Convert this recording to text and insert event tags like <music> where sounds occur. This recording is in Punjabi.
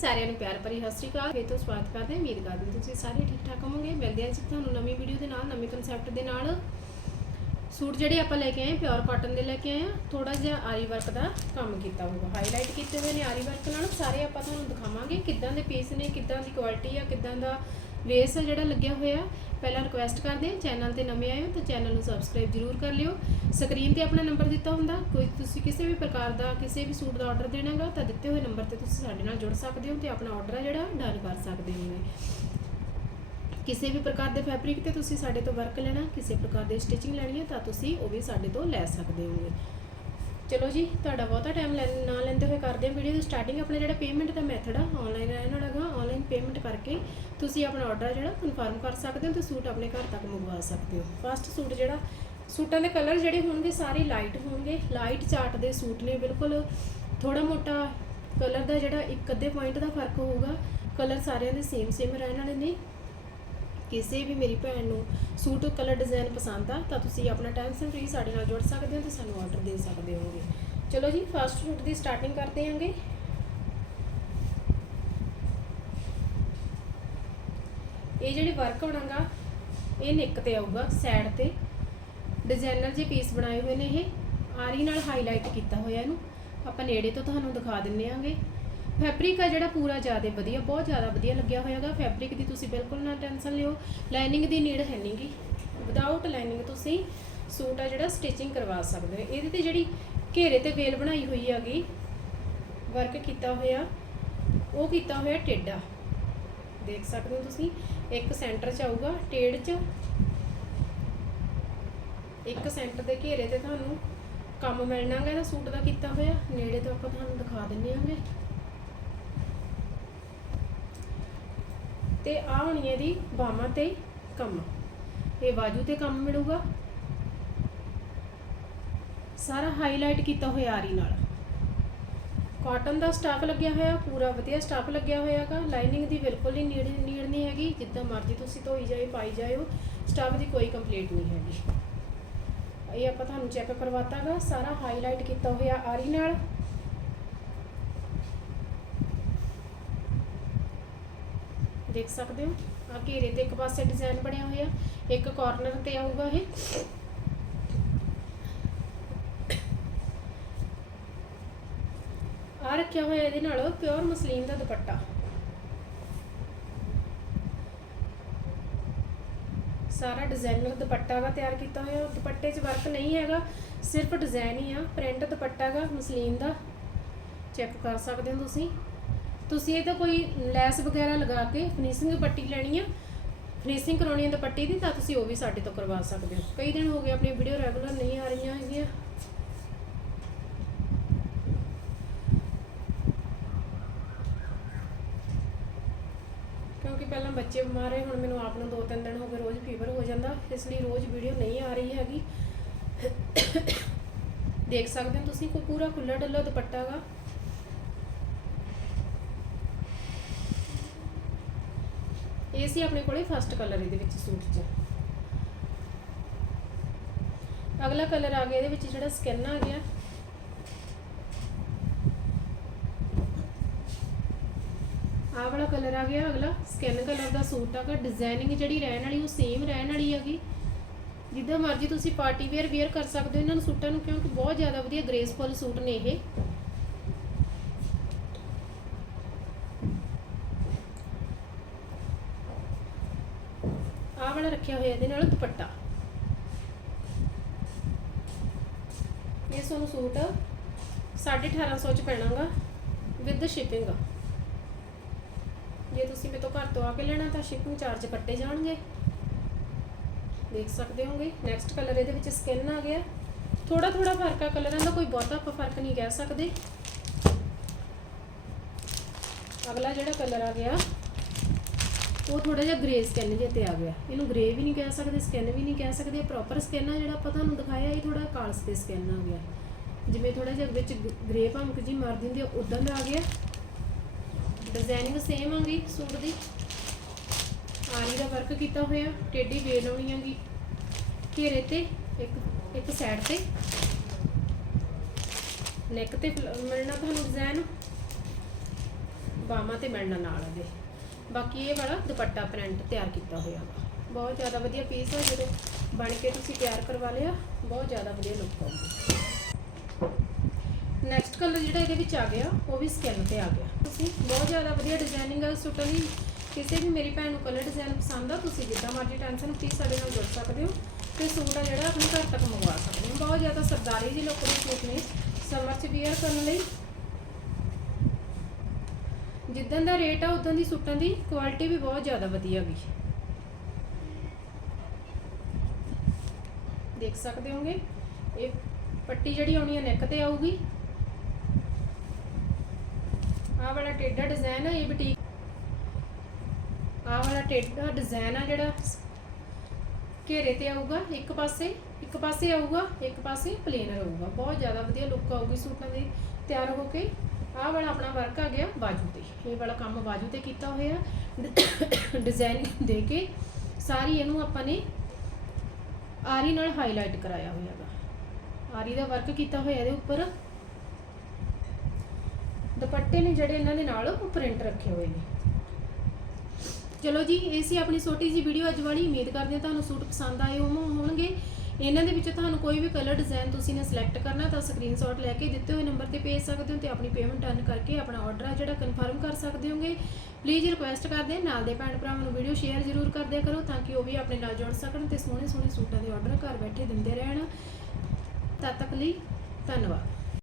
ਸਾਰਿਆਂ ਨੂੰ ਪਿਆਰ ਭਰੀ ਸਤਿ ਸ਼੍ਰੀ ਅਕਾਲ। ਫੇਰ ਤੋਂ ਸਵਾਗਤ ਕਰਦੇ ਹਾਂ। ਉਮੀਦ ਕਰਦੇ ਹਾਂ ਤੁਸੀਂ ਸਾਰੇ ਠੀਕ ਠਾਕ ਹੋਵੋਗੇ। ਮਿਲਦੇ ਹਾਂ ਜੀ ਤੁਹਾਨੂੰ ਨਵੀਂ ਵੀਡੀਓ ਦੇ ਨਾਲ, ਨਵੇਂ ਕਨਸੈਪਟ ਦੇ ਨਾਲ। ਸੂਟ ਜਿਹੜੇ ਆਪਾਂ ਲੈ ਕੇ ਆਏ ਪਿਓਰ ਕਾਟਨ ਦੇ ਲੈ ਕੇ ਆਏ ਆ ਥੋੜਾ ਜਿਹਾ ਆਰੀ ਵਰਕ ਦਾ ਕੰਮ ਕੀਤਾ ਹੋਊਗਾ। ਹਾਈਲਾਈਟ ਕੀਤੇ ਹੋਏ ਨੇ ਆਰੀ ਵਰਕ ਨਾਲ, ਸਾਰੇ ਆਪਾਂ ਤੁਹਾਨੂੰ ਦਿਖਾਵਾਂਗੇ ਕਿੱਦਾਂ ਦੇ ਪੀਸ ਨੇ, ਕਿੱਦਾਂ ਦੀ ਕੁਆਲਿਟੀ ਆ, ਕਿੱਦਾਂ ਦਾ ਵੇਸ ਆ ਜਿਹੜਾ ਲੱਗਿਆ ਹੋਇਆ। ਪਹਿਲਾਂ ਰਿਕੁਐਸਟ ਕਰਦੇ ਹਾਂ ਚੈਨਲ ਤੇ ਨਵੇਂ ਆਏ ਹੋ ਤਾਂ ਚੈਨਲ ਨੂੰ ਸਬਸਕ੍ਰਾਈਬ ਜਰੂਰ ਕਰ ਲਿਓ। ਸਕਰੀਨ ਤੇ ਆਪਣਾ ਨੰਬਰ ਦਿੱਤਾ ਹੁੰਦਾ, ਕੋਈ ਤੁਸੀਂ ਕਿਸੇ ਵੀ ਪ੍ਰਕਾਰ ਦਾ ਕਿਸੇ ਵੀ ਸੂਟ ਦਾ ਆਰਡਰ ਦੇਣਾਗਾ ਤਾਂ ਦਿੱਤੇ ਹੋਏ ਨੰਬਰ ਤੇ ਤੁਸੀਂ ਸਾਡੇ ਨਾਲ ਜੁੜ ਸਕਦੇ ਹੋ ਤੇ ਆਪਣਾ ਆਰਡਰ ਆ ਜਿਹੜਾ, ਡਨ ਕਰ ਸਕਦੇ ਹੋ। ਕਿਸੇ ਵੀ ਪ੍ਰਕਾਰ ਦੇ ਫੈਬਰਿਕ ਤੇ ਤੁਸੀਂ ਸਾਡੇ ਤੋਂ ਵਰਕ ਲੈਣਾ, ਕਿਸੇ ਪ੍ਰਕਾਰ ਦੀ ਸਟਿਚਿੰਗ ਲੈਣੀ ਹੈ, ਤਾਂ ਤੁਸੀਂ ਉਹ ਵੀ ਸਾਡੇ ਤੋਂ ਲੈ ਸਕਦੇ ਹੋਗੇ ਚਲੋ ਜੀ, ਤੁਹਾਡਾ ਬਹੁਤਾ ਟਾਈਮ ਨਾ ਲੈਂਦੇ ਹੋਏ ਕਰਦੇ ਹਾਂ ਵੀਡੀਓ ਦੀ ਸਟਾਰਟਿੰਗ ਆਪਣਾ ਜਿਹੜਾ ਪੇਮੈਂਟ ਦਾ ਮੈਥਡ ਆ ਆਨਲਾਈਨ ਰਹਿਣ ਵਾਲਾਗਾ ਆਨਲਾਈਨ ਪੇਮੈਂਟ ਕਰਕੇ ਤੁਸੀਂ ਆਪਣਾ ਆਰਡਰ ਜਿਹੜਾ ਕਨਫਰਮ ਕਰ ਸਕਦੇ ਹੋ ਤੇ ਸੂਟ ਆਪਣੇ ਘਰ ਤੱਕ ਮੰਗਵਾ ਸਕਦੇ ਹੋ। ਫਸਟ ਸੂਟ ਜਿਹੜਾ, ਸੂਟਾਂ ਦੇ ਕਲਰ ਜਿਹੜੇ ਹੋਣਗੇ, ਸਾਰੇ ਲਾਈਟ ਹੋਣਗੇ। ਲਾਈਟ ਚਾਰਟ ਦੇ ਸੂਟ ਨੇ, ਬਿਲਕੁਲ ਥੋੜਾ ਮੋਟਾ ਕਲਰ ਦਾ ਜਿਹੜਾ ਇੱਕ ਅੱਧੇ ਪੁਆਇੰਟ ਦਾ ਫ਼ਰਕ ਹੋਊਗਾ। ਕਲਰ ਸਾਰਿਆਂ ਦੇ ਸੇਮ ਸੇਮ ਰਹਿਣ ਵਾਲੇ ਨੇ। ਕਿਸੇ ਵੀ ਮੇਰੀ ਭੈਣ ਨੂੰ ਸੂਟ ਕਲਰ ਡਿਜ਼ਾਈਨ ਪਸੰਦ ਆ, ਤਾਂ ਤੁਸੀਂ ਆਪਣਾ ਟਾਈਮ ਸਿਰ ਫ੍ਰੀ ਸਾਡੇ ਨਾਲ ਜੁੜ ਸਕਦੇ ਹੋ ਤੇ ਸਾਨੂੰ ਆਰਡਰ ਦੇ ਸਕਦੇ ਹੋਗੇ ਚਲੋ ਜੀ ਫਸਟ ਸੂਟ ਦੀ ਸਟਾਰਟਿੰਗ ਕਰਦੇ ਹਾਂਗੇ ਇਹ ਜਿਹੜੇ ਵਰਕ ਹੋਣਾਗਾ ਇਹ ਨਿੱਕ ਤੇ ਆਊਗਾ ਸਾਈਡ ਤੇ। ਡਿਜ਼ਾਈਨਰ ਜੇ ਪੀਸ ਬਣਾਏ ਹੋਏ ਨੇ ਇਹ, ਆਰੀ ਨਾਲ ਹਾਈਲਾਈਟ ਕੀਤਾ ਹੋਇਆ ਇਹਨੂੰ। ਆਪਾਂ ਨੇੜੇ ਤੋਂ ਤੁਹਾਨੂੰ ਦਿਖਾ ਦਿੰਨੇ ਆਂਗੇ। ਫੈਬਰਿਕ ਆ ਜਿਹੜਾ ਪੂਰਾ ਜ਼ਿਆਦਾ ਵਧੀਆ, ਬਹੁਤ ਜ਼ਿਆਦਾ ਵਧੀਆ ਲੱਗਿਆ ਹੋਇਆਗਾ ਫੈਬਰਿਕ ਦੀ ਤੁਸੀਂ ਬਿਲਕੁਲ ਨਾ ਟੈਨਸ਼ਨ ਲਿਓ। ਲਾਈਨਿੰਗ ਦੀ ਨੀਡ ਹੈ ਨਹੀਂਗੀ ਵਿਦਆਊਟ ਲਾਈਨਿੰਗ ਤੁਸੀਂ ਸੂਟ ਆ ਜਿਹੜਾ ਸਟਿਚਿੰਗ ਕਰਵਾ ਸਕਦੇ ਹੋ। ਇਹਦੇ ਤੇ ਜਿਹੜੀ ਘੇਰੇ ਤੇ ਵੇਲ ਬਣਾਈ ਹੋਈ ਹੈਗੀ ਵਰਕ ਕੀਤਾ ਹੋਇਆ, ਉਹ ਕੀਤਾ ਹੋਇਆ ਟੇਡਾ। ਦੇਖ ਸਕਦੇ ਹੋ ਤੁਸੀਂ, ਇੱਕ ਸੈਂਟਰ 'ਚ ਆਊਗਾ, ਟੇਡ 'ਚ। ਇੱਕ ਸੈਂਟਰ ਦੇ ਘੇਰੇ ਤੇ ਤੁਹਾਨੂੰ ਕੰਮ ਮਿਲਣਾਗਾ ਇਹਦਾ ਸੂਟ ਦਾ ਕੀਤਾ ਹੋਇਆ। ਨੇੜੇ ਤੋਂ ਆਪਾਂ ਤੁਹਾਨੂੰ ਦਿਖਾ ਦਿੰਨੇ ਆਂਗੇ। ਤੇ ਆ ਹੋਣੀ ਇਹਦੀ ਬਾਹਾਂ ਤੇ ਕੰਮ। ਇਹ ਬਾਜੂ ਤੇ ਕੰਮ ਮਿਲੂਗਾ। ਸਾਰਾ ਹਾਈਲਾਈਟ ਕੀਤਾ ਹੋਇਆ ਆਰੀ ਨਾਲ। ਕਾਟਨ ਦਾ ਸਟਾਫ ਲੱਗਿਆ ਹੋਇਆ, ਪੂਰਾ ਵਧੀਆ ਸਟਾਫ ਲੱਗਿਆ ਹੋਇਆਗਾ ਲਾਈਨਿੰਗ ਦੀ ਬਿਲਕੁਲ ਹੀ ਨੀੜ ਨੀੜ ਨਹੀਂ ਹੈਗੀ। ਜਿੱਦਾਂ ਮਰਜ਼ੀ ਤੁਸੀਂ ਧੋਈ ਜਾਏ ਪਾਈ ਜਾਇਓ ਸਟਾਫ ਦੀ ਕੋਈ ਕੰਪਲੀਟ ਨਹੀਂ ਹੈਗੀ। ਇਹ ਆਪਾਂ ਤੁਹਾਨੂੰ ਚੈੱਕ ਕਰਵਾਤਾਗਾ। ਸਾਰਾ ਹਾਈਲਾਈਟ ਕੀਤਾ ਹੋਇਆ ਆਰੀ ਨਾਲ। ਦੇਖ ਸਕਦੇ ਹੋ। ਆ ਘੇਰੇ ਤੇ ਇੱਕ ਪਾਸੇ ਡਿਜ਼ਾਈਨ ਬਣਿਆ ਹੋਇਆ ਇੱਕ ਕਾਰਨਰ ਤੇ ਆਊਗਾ ਇਹ। ਆ ਰੱਖਿਆ ਹੋਇਆ ਇਹਦੇ ਨਾਲ ਪਿਓਰ ਮਸਲੀਨ ਦਾ ਦੁਪੱਟਾ। ਸਾਰਾ ਡਿਜ਼ਾਈਨਰ ਦੁਪੱਟਾ ਦਾ ਤਿਆਰ ਕੀਤਾ ਹੋਇਆ। ਦੁਪੱਟੇ 'ਚ ਵਰਕ ਨਹੀਂ ਹੈਗਾ। ਸਿਰਫ ਡਿਜ਼ਾਈਨ ਹੀ ਆ। ਪ੍ਰਿੰਟ ਦੁਪੱਟਾ ਹੈਗਾ ਮਸਲੀਨ ਦਾ। ਚੈੱਕ ਕਰ ਸਕਦੇ ਹੋ ਤੁਸੀਂ। ਤੁਸੀਂ ਇਹ ਤਾਂ ਕੋਈ ਲੈਸ ਵਗੈਰਾ ਲਗਾ ਕੇ ਫਿਨਿਸ਼ਿੰਗ ਪੱਟੀ ਲੈਣੀ ਆ। ਫਿਨਿਸ਼ਿੰਗ ਕਰਾਉਣੀ ਹੈ ਦੁਪੱਟੀ ਦੀ, ਤਾਂ ਤੁਸੀਂ ਉਹ ਵੀ ਸਾਡੇ ਤੋਂ ਕਰਵਾ ਸਕਦੇ ਹੋ। ਕਈ ਦਿਨ ਹੋ ਗਏ ਆਪਣੀ ਵੀਡੀਓ ਰੈਗੂਲਰ ਨਹੀਂ ਆ ਰਹੀਆਂ ਹੈਗੀਆਂ। ਕਿਉਂਕਿ ਪਹਿਲਾਂ ਬੱਚੇ ਬਿਮਾਰ ਹੈ ਹੁਣ ਮੈਨੂੰ ਆਪ ਨੂੰ ਦੋ ਤਿੰਨ ਦਿਨ ਹੋ ਗਏ ਰੋਜ਼ ਫੀਵਰ ਹੋ ਜਾਂਦਾ, ਇਸ ਲਈ ਰੋਜ਼ ਵੀਡੀਓ ਨਹੀਂ ਆ ਰਹੀ ਹੈਗੀ। ਦੇਖ ਸਕਦੇ ਹੋ ਤੁਸੀਂ ਕੋਈ ਪੂਰਾ ਖੁੱਲਾ ਡੁੱਲਾ ਦੁਪੱਟਾ ਇਹ ਸੀ ਆਪਣੇ ਕੋਲੇ ਫਸਟ ਕਲਰ ਇਹਦੇ ਵਿੱਚ ਸੂਟ 'ਚ। ਅਗਲਾ ਕਲਰ ਆ ਗਿਆ ਇਹਦੇ ਵਿੱਚ ਜਿਹੜਾ ਸਕਿਨ ਆ ਗਿਆ। ਆਹ ਵਾਲਾ ਕਲਰ ਆ ਗਿਆ ਅਗਲਾ। ਸਕਿਨ ਕਲਰ ਦਾ ਸੂਟ ਆਗਾ ਡਿਜ਼ਾਈਨਿੰਗ ਜਿਹੜੀ ਰਹਿਣ ਵਾਲੀ, ਉਹ ਸੇਮ ਰਹਿਣ ਵਾਲੀ ਹੈਗੀ। ਜਿੱਦਾਂ ਮਰਜ਼ੀ ਤੁਸੀਂ ਪਾਰਟੀ ਵੇਅਰ ਵੇਅਰ ਕਰ ਸਕਦੇ ਹੋ। ਇਹਨਾਂ ਨੂੰ ਸੂਟਾਂ ਨੂੰ ਕਿਉਂਕਿ ਬਹੁਤ ਜ਼ਿਆਦਾ ਵਧੀਆ ਗ੍ਰੇਸਫੁਲ ਸੂਟ ਨੇ ਇਹ। ਵਾਲਾ ਰੱਖਿਆ ਹੋਇਆ, ਇਹਦੇ ਨਾਲ ਦੁਪੱਟਾ। ਇਹ ਤੁਹਾਨੂੰ ਸੂਟ 1850 ਚ ਪੈਣਾਗਾ ਵਿਦ ਸ਼ਿਪਿੰਗ ਜੇ ਤੁਸੀਂ ਮੇਰੇ ਤੋਂ ਘਰ ਤੋਂ ਆ ਕੇ ਲੈਣਾ, ਤਾਂ ਸ਼ਿਪਿੰਗ ਚਾਰਜ ਕੱਟੇ ਜਾਣਗੇ। ਦੇਖ ਸਕਦੇ ਹੋਗੇ ਨੈਕਸਟ ਕਲਰ ਇਹਦੇ ਵਿੱਚ ਸਕਿਨ ਆ ਗਿਆ। ਥੋੜਾ ਥੋੜਾ ਫ਼ਰਕ ਆ ਕਲਰਾਂ ਦਾ, ਕੋਈ ਬਹੁਤਾ ਆਪਾਂ ਫ਼ਰਕ ਨਹੀਂ ਕਹਿ ਸਕਦੇ। ਅਗਲਾ ਜਿਹੜਾ ਕਲਰ ਆ ਗਿਆ ਉਹ ਥੋੜਾ ਜਿਹਾ ਗ੍ਰੇ ਸਕਿਨ ਜਿਹੇ ਤੇ ਆ ਗਿਆ। ਇਹਨੂੰ ਗ੍ਰੇ ਵੀ ਨਹੀਂ ਕਹਿ ਸਕਦੇ ਸਕਿਨ ਵੀ ਨਹੀਂ ਕਹਿ ਸਕਦੇ। ਪ੍ਰੋਪਰ ਸਕਿਨ ਆ ਜਿਹੜਾ ਆਪਾਂ ਤੁਹਾਨੂੰ ਦਿਖਾਇਆ, ਇਹ ਥੋੜਾ ਕਾਲਸ ਤੇ ਸਕਿਨ ਆ ਗਿਆ। ਜਿਵੇਂ ਥੋੜਾ ਜਿਹਾ ਵਿੱਚ ਗ੍ਰੇ ਭੰਕ ਜੀ ਮਾਰ ਦਿੰਦੀ ਆ ਉਦਾਂ ਦਾ ਆ ਗਿਆ। ਡਿਜ਼ਾਈਨਿੰਗ ਸੇਮ ਆ ਗਈ ਸੂਟ ਦੀ। ਆਰੀ ਦਾ ਵਰਕ ਕੀਤਾ ਹੋਇਆ, ਟੇਢੀ ਵੇਲ ਆਉਣੀ ਆਂਗੀ ਘੇਰੇ ਤੇ, ਇੱਕ ਇੱਕ ਸਾਈਡ ਤੇ। ਨੈਕ ਤੇ ਮਿਲਣਾ ਤੁਹਾਨੂੰ ਡਿਜ਼ਾਈਨ ਬਾਹਾਂ ਤੇ ਮਿਲਣਾ ਨਾਲ ਦੇ ਬਾਕੀ ਇਹ ਵਾਲਾ ਦੁਪੱਟਾ ਪ੍ਰਿੰਟ ਤਿਆਰ ਕੀਤਾ ਹੋਇਆ। ਵਾ ਬਹੁਤ ਜ਼ਿਆਦਾ ਵਧੀਆ ਪੀਸ ਹੈ ਜਦੋਂ ਬਣ ਕੇ ਤੁਸੀਂ ਤਿਆਰ ਕਰਵਾ ਲਿਆ, ਬਹੁਤ ਜ਼ਿਆਦਾ ਵਧੀਆ ਲੁੱਕ ਆਊਗੀ। ਨੈਕਸਟ ਕਲਰ ਜਿਹੜਾ ਇਹਦੇ ਵਿੱਚ ਆ ਗਿਆ, ਉਹ ਵੀ ਸਕਿਨ ਤੇ ਆ ਗਿਆ। ਤੁਸੀਂ ਬਹੁਤ ਜ਼ਿਆਦਾ ਵਧੀਆ ਡਿਜ਼ਾਈਨਿੰਗ ਆ, ਸੂਟਾਂ ਦੀ ਕਿਸੇ ਵੀ ਮੇਰੀ ਭੈਣ ਨੂੰ ਕਲਰ ਡਿਜ਼ਾਈਨ ਪਸੰਦ ਆ, ਤੁਸੀਂ ਜਿੱਦਾਂ ਮਰਜ਼ੀ ਟੈਨਸ਼ਨ ਫ੍ਰੀ ਸਾਡੇ ਨਾਲ ਜੁੜ ਸਕਦੇ ਹੋ ਤੇ ਸੂਟ ਆ ਜਿਹੜਾ ਆਪਣੇ ਘਰ ਤੱਕ ਮੰਗਵਾ ਸਕਦੇ ਹੋ। ਬਹੁਤ ਜ਼ਿਆਦਾ ਸਰਦਾਰੀ ਜਿਹੇ ਲੋਕਾਂ ਦੇ ਸੂਟ ਨੇ ਸਮਰ ਚ ਵੀਅਰ ਕਰਨ ਲਈ। ਜਿੱਦਾਂ ਦਾ ਰੇਟ ਆ, ਉਦਾਂ ਦੀ ਸੂਟਾਂ ਦੀ ਕੁਆਲਿਟੀ ਵੀ ਬਹੁਤ ਜ਼ਿਆਦਾ ਵਧੀਆ ਵੀ ਦੇਖ ਸਕਦੇ ਹੋਗੇ? ਇਹ ਪੱਟੀ ਜਿਹੜੀ ਆਉਣੀ ਹੈ ਨੈਕ ਤੇ ਆਊਗੀ। ਆਹ ਵਾਲਾ ਟੇਡਾ ਡਿਜ਼ਾਈਨ ਆ, ਇਹ ਬੁਟੀਕ ਆਹ ਵਾਲਾ ਟੇਡਾ ਡਿਜ਼ਾਈਨ ਆ ਜਿਹੜਾ ਘੇਰੇ ਤੇ ਆਊਗਾ, ਇੱਕ ਪਾਸੇ ਇੱਕ ਪਾਸੇ ਆਊਗਾ, ਇੱਕ ਪਾਸੇ ਪਲੇਨ ਰਹੂਗਾ ਬਹੁਤ ਜ਼ਿਆਦਾ ਵਧੀਆ ਲੁੱਕ ਆਊਗੀ ਸੂਟਾਂ ਦੀ, ਤਿਆਰ ਹੋ ਕੇ। ਆਹ ਵਾਲਾ ਆਪਣਾ ਵਰਕ ਆ ਗਿਆ ਬਾਜੂ ਤੇ। ਇਹ ਵਾਲਾ ਕੰਮ ਬਾਜੂ ਤੇ ਕੀਤਾ ਹੋਇਆ। <coughs> ਡਿਜ਼ਾਈਨ ਦੇ ਕੇ ਸਾਰੀ ਇਹਨੂੰ ਆਪਾਂ ਨੇ ਆਰੀ ਨਾਲ ਹਾਈਲਾਈਟ ਕਰਾਇਆ ਹੋਇਆ ਹੈਗਾ ਆਰੀ ਦਾ ਵਰਕ ਕੀਤਾ ਹੋਇਆ ਇਹਦੇ ਉੱਪਰ। ਦੁਪੱਟੇ ਨੇ ਜਿਹੜੇ ਇਹਨਾਂ ਦੇ ਨਾਲ ਉਹ ਪ੍ਰਿੰਟ ਰੱਖੇ ਹੋਏ ਨੇ। ਚਲੋ ਜੀ, ਇਹ ਸੀ ਆਪਣੀ ਛੋਟੀ ਜੀ ਵੀਡੀਓ ਅੱਜ ਵਾਲੀ ਉਮੀਦ ਕਰਦੇ ਹਾਂ ਤੁਹਾਨੂੰ ਸੂਟ ਪਸੰਦ ਆਏ ਹੋਵੋ- ਹੋਣਗੇ। ਇਹਨਾਂ ਦੇ ਵਿੱਚ ਤੁਹਾਨੂੰ ਕੋਈ ਵੀ ਕਲਰ ਡਿਜ਼ਾਈਨ ਤੁਸੀਂ ਨੇ ਸਿਲੈਕਟ ਕਰਨਾ ਤਾਂ ਸਕਰੀਨਸ਼ਾਟ ਲੈ ਕੇ ਦਿੱਤੇ ਹੋਏ ਨੰਬਰ ਤੇ ਭੇਜ ਸਕਦੇ ਹੋ ਤੇ ਆਪਣੀ ਪੇਮੈਂਟ ਡਨ ਕਰਕੇ ਆਪਣਾ ਆਰਡਰ ਆ ਜਿਹੜਾ ਕਨਫਰਮ ਕਰ ਸਕਦੇ ਹੋਗੇ। ਪਲੀਜ਼ ਰਿਕੁਐਸਟ ਕਰਦੇ ਨਾਲ ਦੇ ਭੈਣ ਭਰਾਵਾਂ ਨੂੰ ਵੀਡੀਓ ਸ਼ੇਅਰ ਜ਼ਰੂਰ ਕਰਦਿਆ ਕਰੋ ਤਾਂ ਕਿ ਉਹ ਵੀ ਆਪਣੇ ਨਾਲ ਜੁੜ ਸਕਣ ਤੇ ਸੋਹਣੇ ਸੋਹਣੇ ਸੂਟਾਂ ਦੇ ਆਰਡਰ ਘਰ ਬੈਠੇ ਦਿੰਦੇ ਰਹਿਣ। ਤਦ ਤੱਕ ਲਈ ਧੰਨਵਾਦ।